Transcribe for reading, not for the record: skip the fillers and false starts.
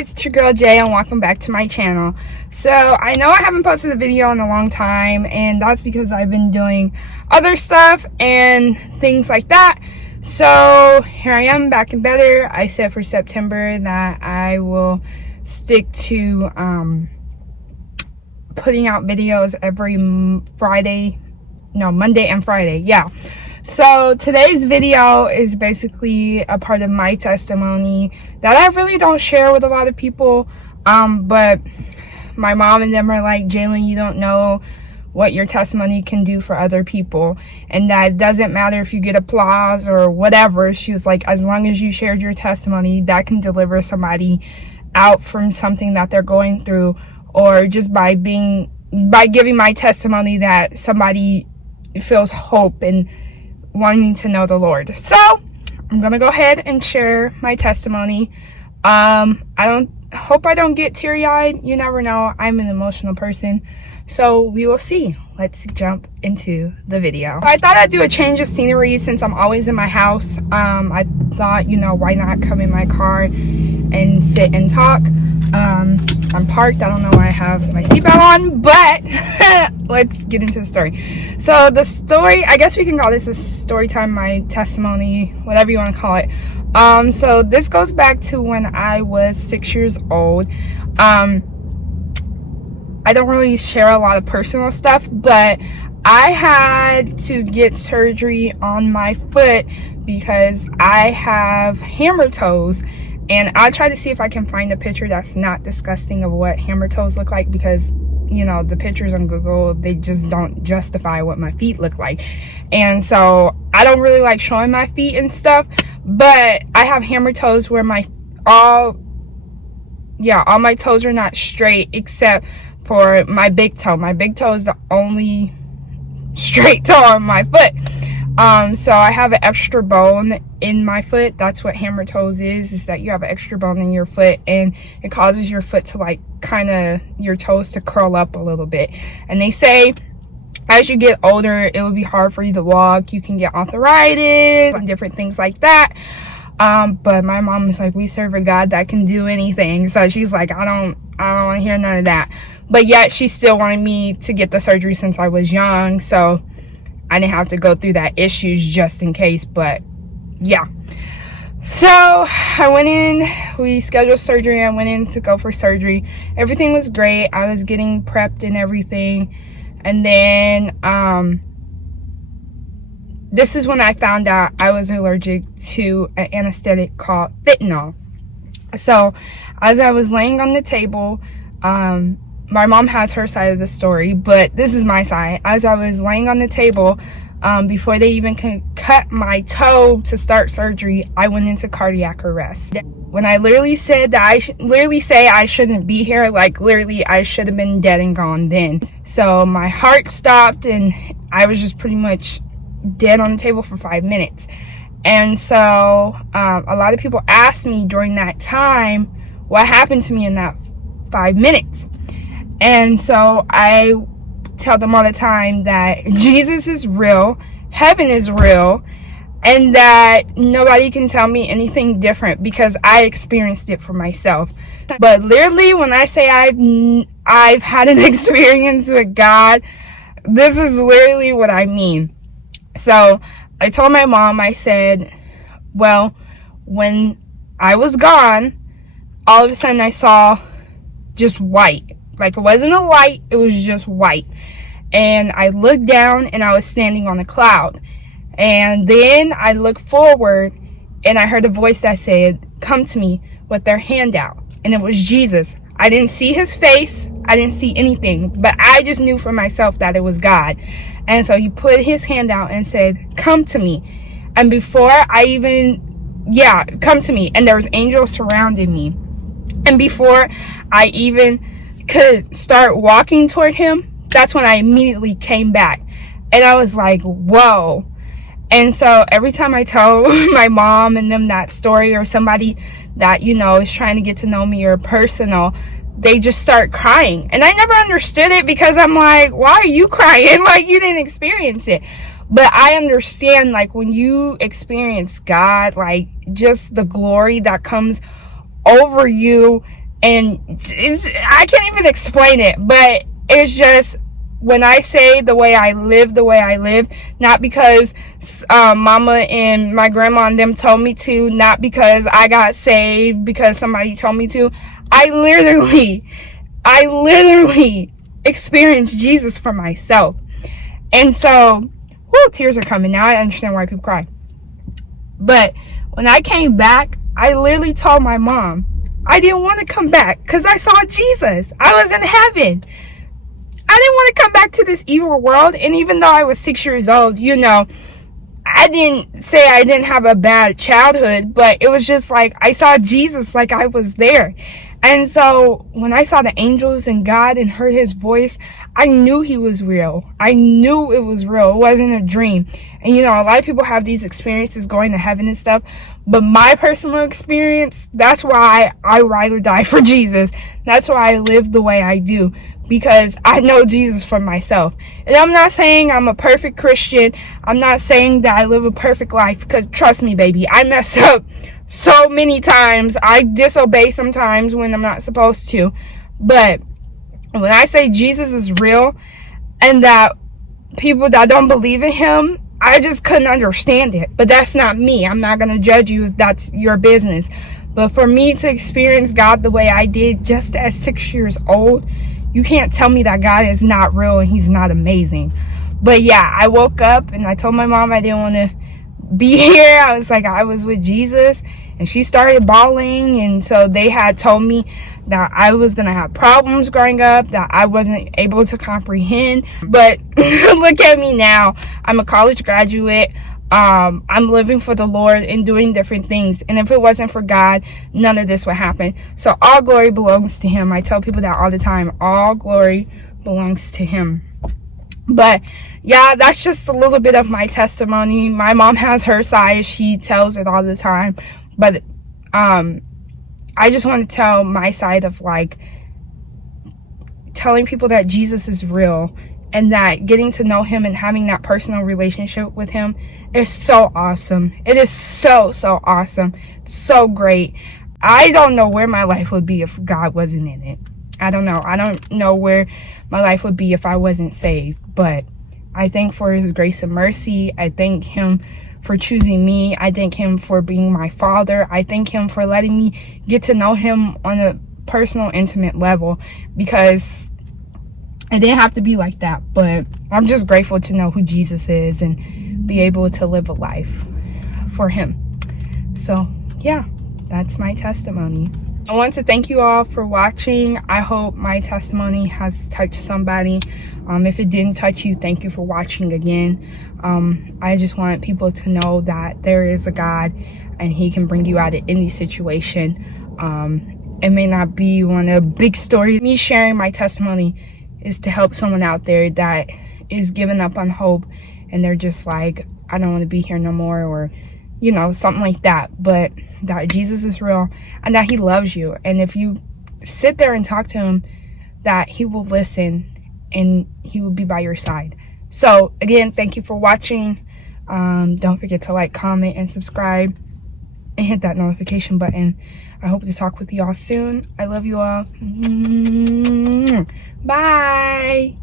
guys, it's your girl Jay and welcome back to my channel. So I know I haven't posted a video in a long time, and that's because I've been doing other stuff and things like that. So here I am, back and better. I said for September that I will stick to putting out videos every Monday and Friday. Yeah. So today's video is basically a part of my testimony that I really don't share with a lot of people, but my mom and them are like, Jalen, you don't know what your testimony can do for other people, and that it doesn't matter if you get applause or whatever. She was like, as long as you shared your testimony, that can deliver somebody out from something that they're going through, or just by giving my testimony that somebody feels hope and wanting to know the Lord. So I'm gonna go ahead and share my testimony. I hope I don't get teary-eyed. You never know. I'm an emotional person, so we will see. Let's jump into the video. I thought I'd do a change of scenery since I'm always in my house. I thought, why not come in my car and sit and talk. I'm parked. I don't know why I have my seatbelt on, but let's get into the story. So the story, I guess we can call this a story time, my testimony, whatever you want to call it. So this goes back to when I was 6 years old. I don't really share a lot of personal stuff, but I had to get surgery on my foot because I have hammer toes. And I'll try to see if I can find a picture that's not disgusting of what hammer toes look like, because, the pictures on Google, they just don't justify what my feet look like. And so I don't really like showing my feet and stuff, but I have hammer toes where all my toes are not straight except for my big toe. My big toe is the only straight toe on my foot. So I have an extra bone in my foot. That's what hammer toes is that you have an extra bone in your foot, and it causes your foot to your toes to curl up a little bit. And they say as you get older, it will be hard for you to walk. You can get arthritis and different things like that. But my mom is like, we serve a God that can do anything. So she's like, I don't want to hear none of that. But yet she still wanted me to get the surgery since I was young. So I didn't have to go through that issues just in case, but yeah. So I went in, we scheduled surgery. I went in to go for surgery. Everything was great. I was getting prepped and everything. And then, this is when I found out I was allergic to an anesthetic called fentanyl. So as I was laying on the table, my mom has her side of the story, but this is my side. As I was laying on the table, before they even could cut my toe to start surgery, I went into cardiac arrest. When I literally said that I shouldn't be here, literally I should have been dead and gone then. So my heart stopped and I was just pretty much dead on the table for 5 minutes. And so a lot of people asked me during that time what happened to me in that 5 minutes. And so I tell them all the time that Jesus is real, heaven is real, and that nobody can tell me anything different because I experienced it for myself. But literally, when I say I've had an experience with God, this is literally what I mean. So I told my mom, I said, well, when I was gone, all of a sudden I saw just white. It wasn't a light, it was just white. And I looked down and I was standing on a cloud. And then I looked forward and I heard a voice that said, come to me, with their hand out. And it was Jesus. I didn't see his face, I didn't see anything, but I just knew for myself that it was God. And so he put his hand out and said, come to me. And before I even, come to me. And there was angels surrounding me. And before I even could start walking toward him, that's when I immediately came back. And I was like, whoa. And so every time I tell my mom and them that story, or somebody that, is trying to get to know me or personal, they just start crying. And I never understood it because I'm like, why are you crying? You didn't experience it. But I understand, when you experience God, just the glory that comes over you And I can't even explain it, but it's just, when I say the way I live, not because mama and my grandma and them told me to, not because I got saved because somebody told me to. I literally experienced Jesus for myself. And so, tears are coming. Now I understand why people cry. But when I came back, I literally told my mom I didn't want to come back because I saw Jesus. I was in heaven. I didn't want to come back to this evil world. And even though I was 6 years old, I didn't say I didn't have a bad childhood, but it was just like I saw Jesus, like I was there. And so when I saw the angels and God and heard his voice, I knew he was real. I knew it was real. It wasn't a dream. And a lot of people have these experiences going to heaven and stuff, but my personal experience, that's why I ride or die for Jesus. That's why I live the way I do, because I know Jesus for myself. And I'm not saying I'm a perfect Christian. I'm not saying that I live a perfect life, because trust me, baby, I mess up so many times. I disobey sometimes when I'm not supposed to. But when I say Jesus is real and that people that don't believe in him, I just couldn't understand it. But that's not me. I'm not going to judge you if that's your business. But for me to experience God the way I did just at 6 years old, you can't tell me that God is not real and he's not amazing. But yeah, I woke up and I told my mom I didn't want to be here. I was like, I was with Jesus, and she started bawling. And so they had told me that I was going to have problems growing up, that I wasn't able to comprehend. But look at me now. I'm a college graduate. I'm living for the Lord and doing different things. And if it wasn't for God, none of this would happen. So all glory belongs to him. I tell people that all the time. All glory belongs to him. But yeah, that's just a little bit of my testimony. My mom has her side. She tells it all the time. But I just want to tell my side of like telling people that Jesus is real, and that getting to know him and having that personal relationship with him is so awesome. It is so awesome. So great. I don't know where my life would be if God wasn't in it. I don't know. I don't know where my life would be if I wasn't saved. But I thank for his grace and mercy. I thank him for choosing me. I thank him for being my father. I thank him for letting me get to know him on a personal, intimate level, because it didn't have to be like that. But I'm just grateful to know who Jesus is and be able to live a life for him. So yeah, that's my testimony. I want to thank you all for watching. I hope my testimony has touched somebody. If it didn't touch you, thank you for watching again. I just want people to know that there is a God and he can bring you out of any situation. It may not be one of the big stories. Me sharing my testimony is to help someone out there that is giving up on hope and they're just like, I don't want to be here no more, or something like that. But that Jesus is real and that he loves you. And if you sit there and talk to him, that he will listen and he will be by your side. So again, thank you for watching. Don't forget to like, comment, and subscribe, and hit that notification button. I hope to talk with you all soon. I love you all. Bye.